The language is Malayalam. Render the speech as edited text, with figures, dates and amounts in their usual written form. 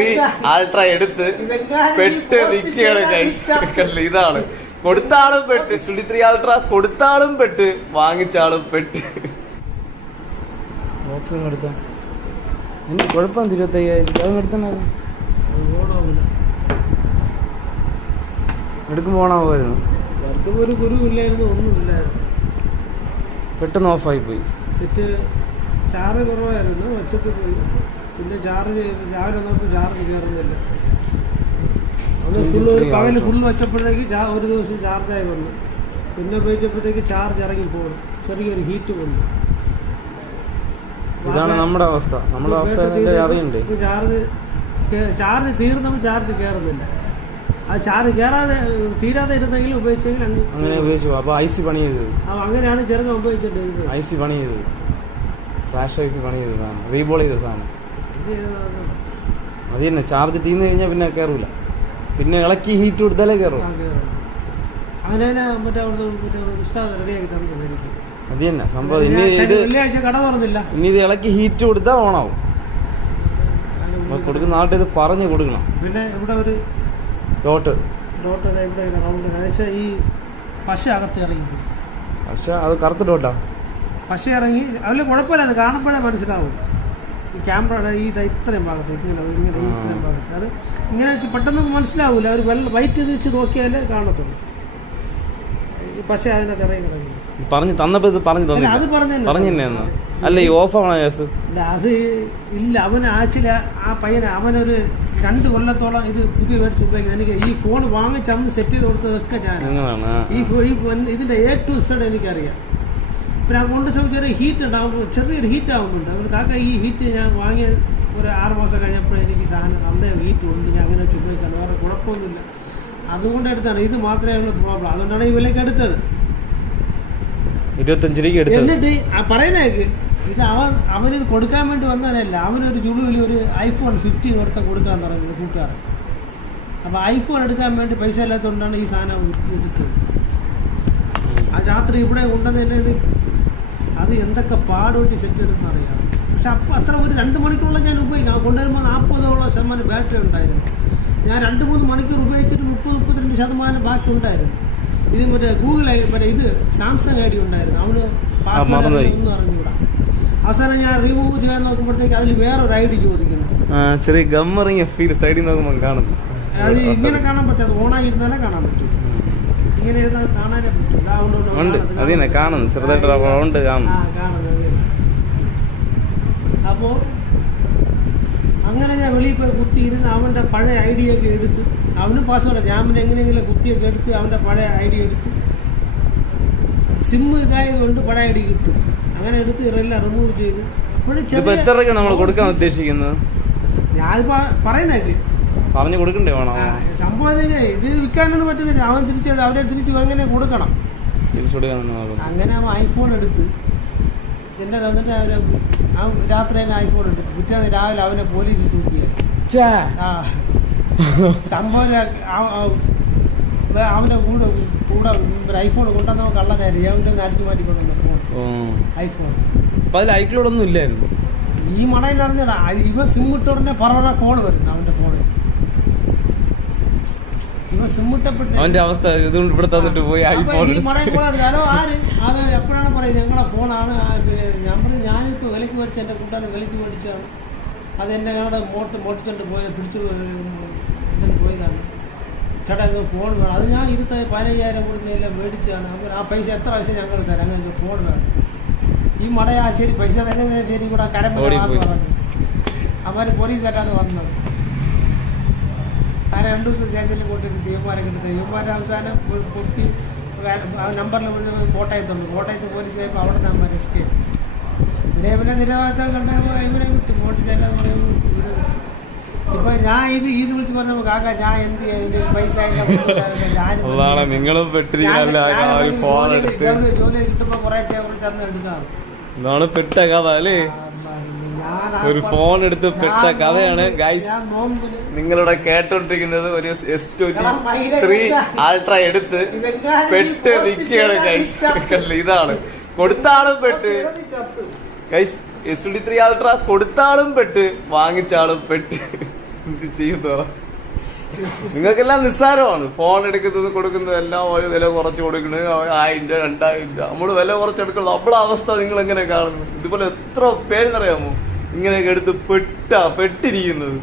3 Ultra എടുത്ത് പെട്ട് നിൽക്കുകയാണ് ഗൈസ്. ഇതാണ് കൊടുത്താളും പെട്ട്. S23 Ultra കൊടുത്താളും പെട്ട്, വാങ്ങിച്ചാളും പെട്ട്. ബോക്സും എടുത്താ കുഴപ്പം 25,000 അത് എടുത്തന്നെ എടുക്കുമ്പോൾ ഓണാവുമായിരുന്നു. ഒരു കുരുവില്ലായിരുന്നു, ഒന്നുമില്ലായിരുന്നു. പെട്ടെന്ന് ഓഫായി പോയി. സെറ്റ് ചാർജ് കുറവായിരുന്നു, വെച്ചിട്ട് പോയി. പിന്നെ ചാർജ് രാവിലെ വന്നപ്പോൾ ചാർജ് കയറുന്നില്ല. പകല് ഫുള്ള് വെച്ചപ്പോഴത്തേക്ക് ഒരു ദിവസം ചാർജായി വന്നു. പിന്നെ ഉപയോഗിച്ചപ്പോഴത്തേക്ക് ചാർജ് ഇറങ്ങി പോകും, ചെറിയൊരു ഹീറ്റ് വന്നു. ഇതാണ് നമ്മുടെ അവസ്ഥ. നമ്മുടെ അവസ്ഥ അറിയണ്ടേ. ചാർജ് തീർന്നപ്പോൾ ചാർജ് കയറുന്നില്ല. അത് ചാർജ് കയറാതെ തീരാതെ ഇരുന്നെങ്കിലും ഉപയോഗിച്ചെങ്കിൽ അങ്ങനെ ഉപയോഗിച്ചു. അപ്പൊ IC പണി ചെയ്തത് അങ്ങനെയാണ് ചെറുപ്പം ഉപയോഗിച്ചിട്ട് IC പണി ചെയ്തത്. ഫ്ലാഷ് IC പണി ചെയ്തത് സാധനം, റീബോൾ ചെയ്ത സാധനം. അത് തന്നെ ചാർജ് തീർന്നു കഴിഞ്ഞാൽ പിന്നെ കയറൂല. പിന്നെ ഇളക്കി ഹീറ്റ് കൊടുത്താലേ കയറും. അങ്ങനെ മറ്റേ റെഡിയാക്കി തന്നത്. അത് തന്നെ സംഭവം. ഇനി വെള്ളിയാഴ്ച കട തുറന്നില്ല. ഇനി ഇത് ഇളക്കി ഹീറ്റ് കൊടുത്താൽ ഓണാവും. കൊടുക്കുന്ന ആളുടെ ഇത് പറഞ്ഞു കൊടുക്കണം. പിന്നെ ഇവിടെ ഒരു ഡോട്ട് ഇവിടെ റൗണ്ട് ഈ പശ അകത്ത് ഇറങ്ങി. പക്ഷെ അത് കറുത്ത ഡോട്ടാ. പശ ഇറങ്ങി അതിൽ കുഴപ്പമില്ല, അത് കാണുമ്പോഴേ മനസ്സിലാവും. ഈ ക്യാമറയുടെ ഈ ഇത്രയും ഭാഗത്ത് ഇങ്ങനെ ഇത്രയും ഭാഗത്ത് അത് ഇങ്ങനെ പെട്ടെന്ന് മനസ്സിലാവില്ല. ഒരു വൈറ്റ് ഇത് വെച്ച് നോക്കിയാലേ കാണത്തുള്ളൂ. ഈ പശ അതിനകത്ത് ഇറങ്ങി കിടക്കുന്നു. പറഞ്ഞു തന്നപ്പോ ഇത് പറഞ്ഞു അത് പറഞ്ഞു അല്ല ഈ ഓഫ് ആവണ കേസ്. അത് ഇല്ല, അവൻ ആക്ച്വലി ആ പയ്യനെ അവനൊരു 2 കൊല്ലത്തോളം ഇത് പുതിയ മേടിച്ച് ഉപയോഗിക്കുന്നത്. എനിക്ക് ഈ ഫോൺ വാങ്ങിച്ചന്ന് സെറ്റ് ചെയ്ത് കൊടുത്തതൊക്കെ ഞാൻ ഇതിന്റെ A to Z എനിക്കറിയാം. പിന്നെ അതുകൊണ്ട് ചെറിയ ഹീറ്റ് ഉണ്ടാവും, ചെറിയൊരു ഹീറ്റ് ആവുന്നുണ്ട്. അതുകൊണ്ട് കാക്ക ഈ ഹീറ്റ് ഞാൻ വാങ്ങിയ ഒരു 6 മാസം കഴിഞ്ഞപ്പോൾ എനിക്ക് സാധനം അന്നേ ഹീറ്റ് ഉണ്ട്. ഞാൻ അങ്ങനെ വെച്ച് ഉപയോഗിക്കാൻ വേറെ കുഴപ്പമൊന്നുമില്ല. അതുകൊണ്ട് എടുത്താണ്. ഇത് മാത്രമേ ഉള്ളൂ പ്രോബ്ലം. അതുകൊണ്ടാണ് ഈ വിലക്ക് എടുത്തത്. 25 രൂപയ്ക്ക് എടുത്തത്. എന്നിട്ട് പറയുന്നേക്ക് ഇത് അവനിത് കൊടുക്കാൻ വേണ്ടി വന്നതല്ല. അവനൊരു ചുളുവിൽ ഒരു iPhone 15 ഒരുത്തം കൊടുക്കാൻ തുടങ്ങുന്നത് കൂട്ടുകാരൻ. അപ്പോൾ iPhone എടുക്കാൻ വേണ്ടി പൈസ ഇല്ലാത്തതുകൊണ്ടാണ് ഈ സാധനം എടുത്തത്. അത് രാത്രി ഇവിടെ കൊണ്ടുവന്ന് ഇത് അത് എന്തൊക്കെ പാടോട്ടി സെറ്റ് എടുത്തെന്ന് അറിയാം. പക്ഷെ അപ്പോൾ അത്ര ഒരു 2 മണിക്കൂറോളം ഞാൻ ഉപയോഗിക്കാം. കൊണ്ടുവരുമ്പോൾ 40% ബാറ്ററി ഉണ്ടായിരുന്നു. ഞാൻ 2-3 മണിക്കൂർ ഉപയോഗിച്ചിട്ട് 30-32% ബാക്കി ഉണ്ടായിരുന്നു. ഇത് മറ്റേ ഇത് സാംസങ് ID ഉണ്ടായിരുന്നു. അവന് പാസ്വേഡ് ഒന്നും അറിഞ്ഞുകൂടാ. അവസാനം ഞാൻ റിമൂവ് ചെയ്യാൻ നോക്കുമ്പോഴത്തേക്ക് അതിൽ വേറൊരു ID ചോദിക്കുന്നു. ചെറിയ ഗമ്മറിങ്ങിയ ഫീൽ സൈഡിൽ നോക്കുമ്പോൾ കാണുന്നു. അത് ഇങ്ങനെ കാണാൻ പറ്റാതെ ഓണായി ഇരുന്നാലേ കാണാൻ പറ്റും. ഇങ്ങനെ ഇരുന്നാൽ കാണാനേ പറ്റും. കാണുന്നു ചെറുതായിട്ട് റൗണ്ട് കാണുന്നു. അപ്പോൾ അങ്ങനെ ഞാൻ വെളിയിൽ പോയി കുത്തിയിരുന്ന് അവൻ്റെ പഴയ ID ഒക്കെ എടുത്ത്, അവനും പാസ്വേഡ് ഞാൻ പിന്നെ എങ്ങനെയെങ്കിലും കുത്തിയൊക്കെ എടുത്ത് അവൻ്റെ പഴയ ID എടുത്ത് സിം ഇതായതുകൊണ്ട് പഴയ ID കിട്ടും. അങ്ങനെ എടുത്ത് എല്ലാം റിമൂവ് ചെയ്ത് എത്ര രൂപ നമ്മൾ കൊടുക്കാൻ ഉദ്ദേശിക്കുന്നത്? ഞാനിപ്പോ പറയുന്നേക്ക് പറഞ്ഞു കൊടുക്കണ്ടേ വേണോ സംഭവം. ഇത് വിൽക്കാനൊന്നും പറ്റുന്നില്ല. അവരെ തിരിച്ച് എങ്ങനെ കൊടുക്കണം. അങ്ങനെ അവൻ iPhone എടുത്ത് എന്നെ തന്നിട്ട് രാത്രി തന്നെ iPhone എടുത്തു. പിറ്റേന്ന് രാവിലെ അവനെ പോലീസ് തൂക്കിയ സംഭവം. അവന്റെ കൂടെ iPhone കൊണ്ടുവന്ന കള്ളനായിരുന്നു. അവൻ്റെ അടിച്ചു മാറ്റിക്കൊണ്ടുവന്ന ഫോൺ iPhone. iCloud ഒന്നും ഇല്ലായിരുന്നു. ഈ മടയിൽ അറിഞ്ഞടാ ഇവ സിം ഇട്ടോടനെ പറവണ കോൾ വരുന്നു അവന്റെ ഫോണിൽ. ഇവ സിം ഇട്ടപ്പെട്ട അവന്റെ അവസ്ഥ ഇതുകൊണ്ട് ഇവിടെ തന്നിട്ട് പോയി ഈ മടയിൽ കോൾ ഹലോ ആര് അത് എപ്പോഴാണ് പറയുന്നത് ഞങ്ങളുടെ ഫോണാണ്. ഞാൻ പറഞ്ഞു ഞാനിപ്പോ വിലക്ക് മേടിച്ച എന്റെ കൂട്ടാൻ വിലക്ക് മേടിച്ചാണ്. അത് എന്റെ ഞങ്ങളുടെ മോട്ടിച്ചോണ്ട് പിടിച്ചു പോയതാണ്. ചേട്ടാ ഇത് ഫോൺ വേണം. അത് ഞാൻ 15,000 കൊടുത്തെല്ലാം മേടിച്ചാണ്. ആ പൈസ എത്ര ആവശ്യം ഞങ്ങൾ തരാം. അങ്ങനെ ഫോൺ വേണം. ഈ മടയാ ശരി പൈസ തന്നെ ശരി കൂടെ കരം പറഞ്ഞു. അവര് പോലീസുകാരാണ് വന്നത്. ആ 2 ദിവസം സ്റ്റേഷനിൽ കൊണ്ടിരുന്നു. യുവമാരെ കിട്ടുന്നത് യുവമാരുടെ അവസാനം പൊട്ടി നമ്പറിൽ കോട്ടയത്തുണ്ട്. കോട്ടയത്ത് പോലീസ് കഴിയുമ്പോൾ അവിടെ നമ്പർ എസ്കേപ്പ്. പിന്നെ നിരവാദിത്തം കണ്ടപ്പോൾ ഇവരെ വിട്ടു മോട്ടിച്ചെല്ലാം പറയുമ്പോൾ. ഇപ്പൊ ഞാൻ ഇത് വിളിച്ച് പറഞ്ഞപ്പോ കാക്ക ഞാൻ എന്ത് ചെയ്യാൻ പൈസ ജോലി കിട്ടുമ്പോ കുറെ ചെന്ന് എടുക്കാം. ഇതാണ് പെട്ട കഥ അല്ലേ. ഒരു ഫോൺ എടുത്ത് പെട്ട കഥയാണ് ഗൈസ് നിങ്ങളിവിടെ കേട്ടോണ്ടിരിക്കുന്നത്. ഒരു S23 Ultra എടുത്ത് പെട്ട് നിൽക്കുകയാണ് ഗൈസ്. ഇതാണ് കൊടുത്താളും പെട്ട് ഗൈസ്. S23 Ultra കൊടുത്താളും പെട്ട്, വാങ്ങിച്ചാളും പെട്ട്. എന്ത് ചെയ്യുന്നോ? നിങ്ങൾക്കെല്ലാം നിസ്സാരമാണ്. ഫോൺ എടുക്കുന്നത് കൊടുക്കുന്നത് എല്ലാം വില കുറച്ച് കൊടുക്കുന്നത് 1000 രൂപ 2000 രൂപ. നമ്മള് വില കുറച്ചെടുക്കുന്നത്. നമ്മളെ അവസ്ഥ നിങ്ങൾ എങ്ങനെ കാണുന്നു? ഇതുപോലെ എത്ര പേരെന്നറിയാമോ ഇങ്ങനെയൊക്കെ എടുത്ത് പെട്ടിരിക്കുന്നത്.